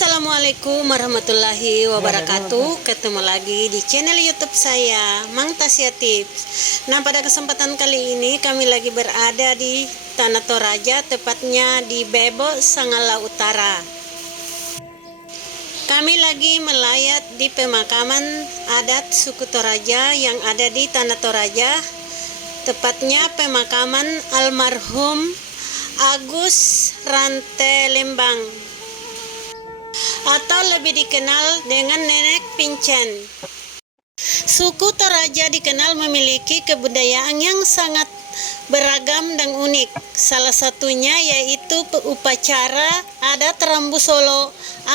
Assalamualaikum warahmatullahi wabarakatuh. Ketemu lagi di channel YouTube saya, Mang Tasya Tips. Nah, pada kesempatan kali ini kami lagi berada di Tanah Toraja, tepatnya di Bebo, Sanggala Utara. Kami lagi melayat di pemakaman adat suku Toraja yang ada di Tanah Toraja, tepatnya pemakaman almarhum Agus Rante Lembang, atau lebih dikenal dengan Nenek Pincen. Suku Toraja dikenal memiliki kebudayaan yang sangat beragam dan unik. Salah satunya yaitu upacara adat Rambu Solo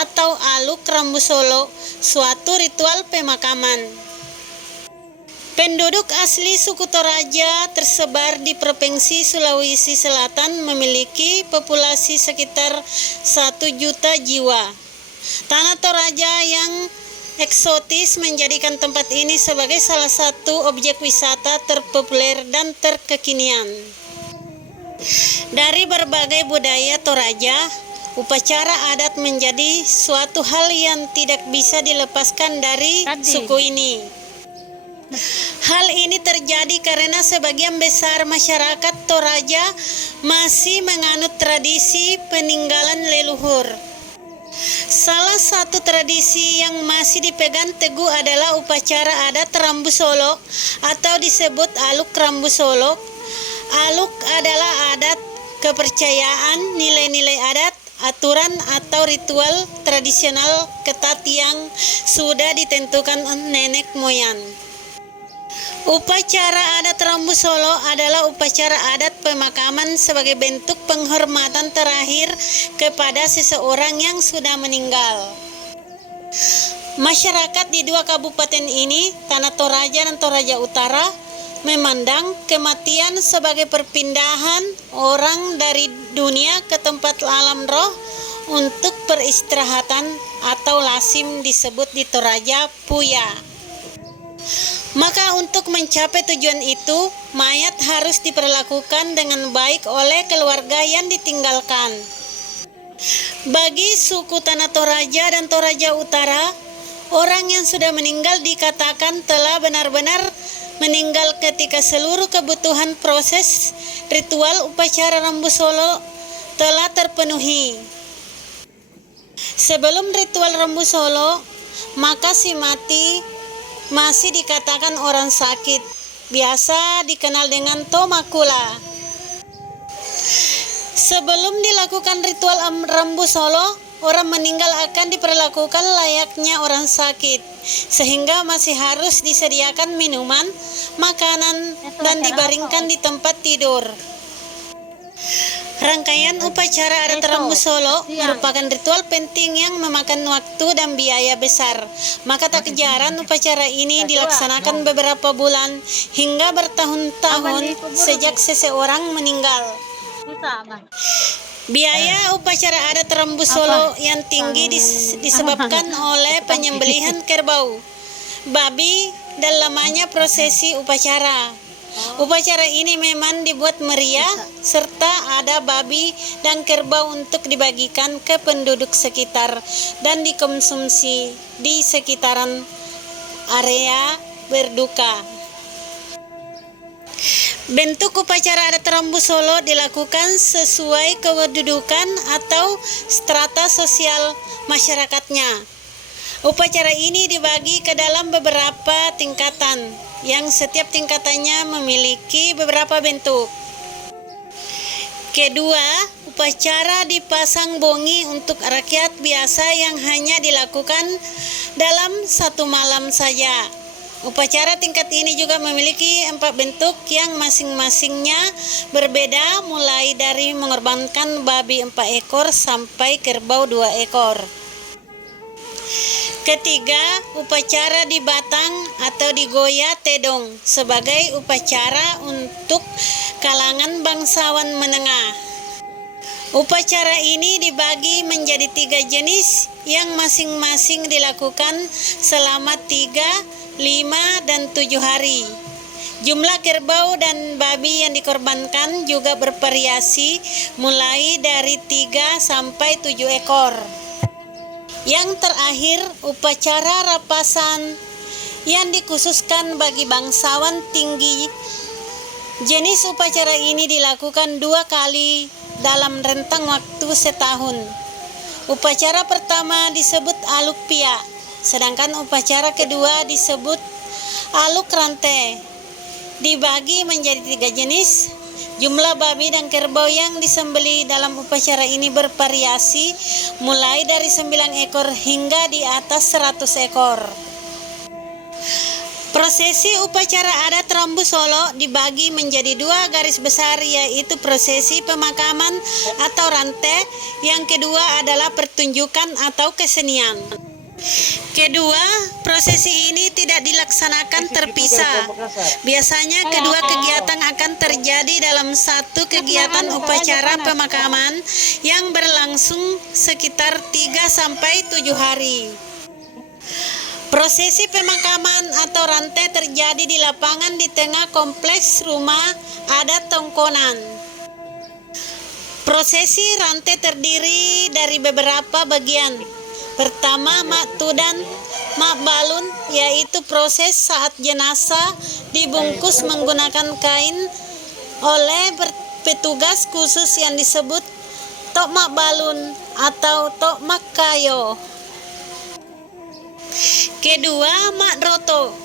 atau Aluk Rambu Solo, suatu ritual pemakaman. Penduduk asli suku Toraja tersebar di Provinsi Sulawesi Selatan, memiliki populasi sekitar 1 juta jiwa. Tanah Toraja yang eksotis menjadikan tempat ini sebagai salah satu objek wisata terpopuler dan terkekinian. Dari berbagai budaya Toraja, upacara adat menjadi suatu hal yang tidak bisa dilepaskan dari suku ini. Hal ini terjadi karena sebagian besar masyarakat Toraja masih menganut tradisi peninggalan leluhur. Salah satu tradisi yang masih dipegang teguh adalah upacara adat Rambu Solo atau disebut Aluk Rambu Solo. Aluk adalah adat, kepercayaan, nilai-nilai adat, aturan atau ritual tradisional ketat yang sudah ditentukan nenek moyang. Upacara adat Rambu Solo adalah upacara adat pemakaman sebagai bentuk penghormatan terakhir kepada seseorang yang sudah meninggal. Masyarakat di dua kabupaten ini, Tanah Toraja dan Toraja Utara, memandang kematian sebagai perpindahan orang dari dunia ke tempat alam roh untuk peristirahatan, atau lazim disebut di Toraja Puya. Maka untuk mencapai tujuan itu, mayat harus diperlakukan dengan baik oleh keluarga yang ditinggalkan. Bagi suku Tanah Toraja dan Toraja Utara, orang yang sudah meninggal dikatakan telah benar-benar meninggal ketika seluruh kebutuhan proses ritual upacara Rambu Solo telah terpenuhi. Sebelum ritual Rambu Solo, maka si mati masih dikatakan orang sakit, biasa dikenal dengan tomakula. Sebelum dilakukan ritual Rambu Solo, orang meninggal akan diperlakukan layaknya orang sakit, sehingga masih harus disediakan minuman, makanan, dan dibaringkan di tempat tidur. Rangkaian upacara adat Rambu Solo merupakan ritual penting yang memakan waktu dan biaya besar. Maka tak kejaran upacara ini dilaksanakan beberapa bulan hingga bertahun-tahun sejak seseorang meninggal. Biaya upacara adat Rambu Solo yang tinggi disebabkan oleh penyembelihan kerbau, babi, dan lamanya prosesi upacara. Upacara ini memang dibuat meriah, serta ada babi dan kerbau untuk dibagikan ke penduduk sekitar dan dikonsumsi di sekitaran area berduka. Bentuk upacara adat Rambu Solo dilakukan sesuai kedudukan atau strata sosial masyarakatnya. Upacara ini dibagi ke dalam beberapa tingkatan, yang setiap tingkatannya memiliki beberapa bentuk. Kedua, upacara dipasang bongi untuk rakyat biasa yang hanya dilakukan dalam satu malam saja. Upacara tingkat ini juga memiliki 4 bentuk yang masing-masingnya berbeda, mulai dari mengorbankan babi 4 ekor sampai kerbau 2 ekor. Ketiga, upacara dibatang atau digoya tedong sebagai upacara untuk kalangan bangsawan menengah. Upacara ini dibagi menjadi 3 jenis yang masing-masing dilakukan selama 3, 5, dan 7 hari. Jumlah kerbau dan babi yang dikorbankan juga bervariasi, mulai dari 3 sampai 7 ekor. Yang terakhir, upacara rapasan yang dikhususkan bagi bangsawan tinggi. Jenis upacara ini dilakukan 2 kali dalam rentang waktu setahun. Upacara pertama disebut aluk pia, sedangkan upacara kedua disebut aluk rante. Dibagi menjadi 3 jenis. Jumlah babi dan kerbau yang disembelih dalam upacara ini bervariasi, mulai dari 9 ekor hingga di atas 100 ekor. Prosesi upacara adat Rambu Solo dibagi menjadi 2 garis besar, yaitu prosesi pemakaman atau rante, yang kedua adalah pertunjukan atau kesenian. Kedua, prosesi ini tidak dilaksanakan terpisah. Biasanya kedua kegiatan akan terjadi dalam satu kegiatan upacara pemakaman yang berlangsung sekitar 3-7 hari. Prosesi pemakaman atau rante terjadi di lapangan di tengah kompleks rumah adat Tongkonan. Prosesi rante terdiri dari beberapa bagian. Pertama, maktu dan makbalun, yaitu proses saat jenazah dibungkus menggunakan kain oleh petugas khusus yang disebut tok makbalun atau tok makkayo. Kedua, makroto,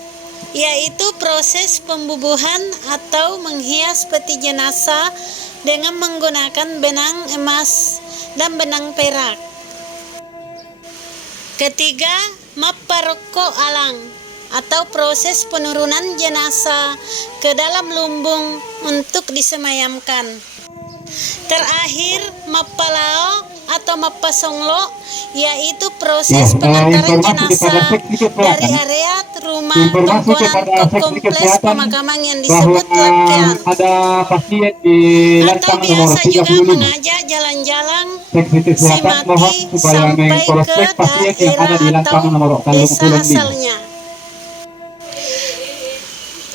yaitu proses pembubuhan atau menghias peti jenazah dengan menggunakan benang emas dan benang perak. Ketiga, maparoko alang, atau proses penurunan jenazah ke dalam lumbung untuk disemayamkan. Terakhir, mapalao atau mapasonglo, yaitu proses pengantaran jenazah dari area rumah Tongkonan ke kompleks pemakaman yang disebut lakean. Atau biasa juga mengajak jalan-jalan si mati sampai ke daerah atau desa asalnya.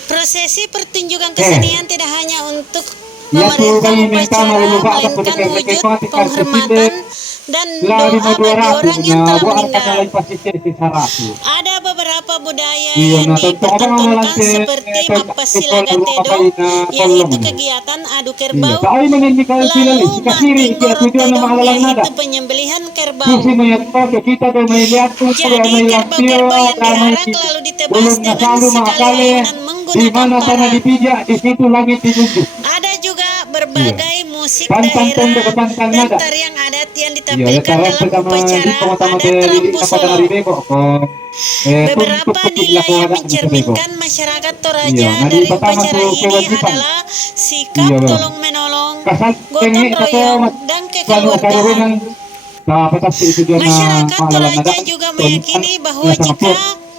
Prosesi pertunjukan kesenian tidak hanya untuk memerintah upacara, melainkan wujud penghormatan dan doa bagi orang yang telah meninggal. Ada beberapa budaya yang dipertontonkan seperti Mapasilaga-Tedo, yaitu kegiatan adu kerbau, lalu Matinggoro-Tedo, yaitu penyembelihan kerbau. Jadi kerbau-kerbau yang diarak lalu ditebas dengan segala ayunan menggunakan parang. Ada juga berbagai musik daerah dan tarian adat yang ditampilkan dalam upacara adat Rambu Solo. Beberapa nilai yang mencerminkan masyarakat Toraja dari upacara ini adalah sikap tolong menolong, gotong royong, dan kekeluargaan. Masyarakat Toraja juga meyakini bahwa jika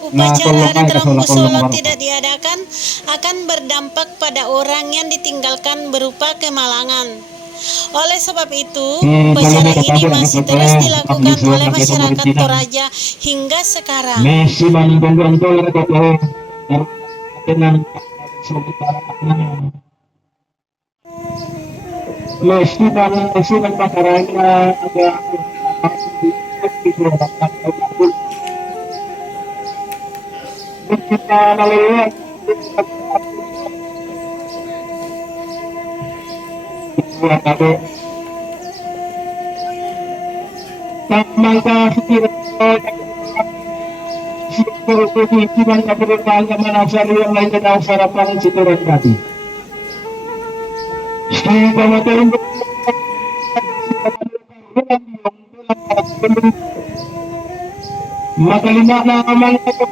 upacara adat Rambu Solo tidak diadakan, akan berdampak pada orang yang ditinggalkan berupa kemalangan. Oleh sebab itu, upacara ini masih terus dilakukan oleh masyarakat Toraja hingga sekarang. Makalima na naman ito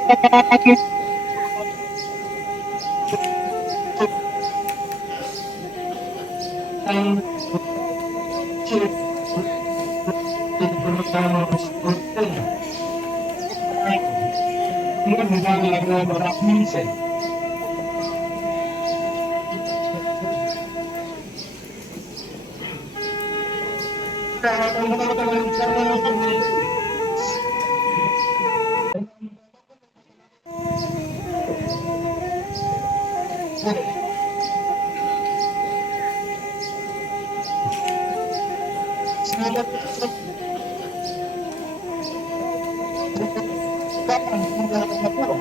Jangan meninggalkan negara.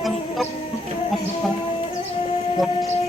Dan untuk membuka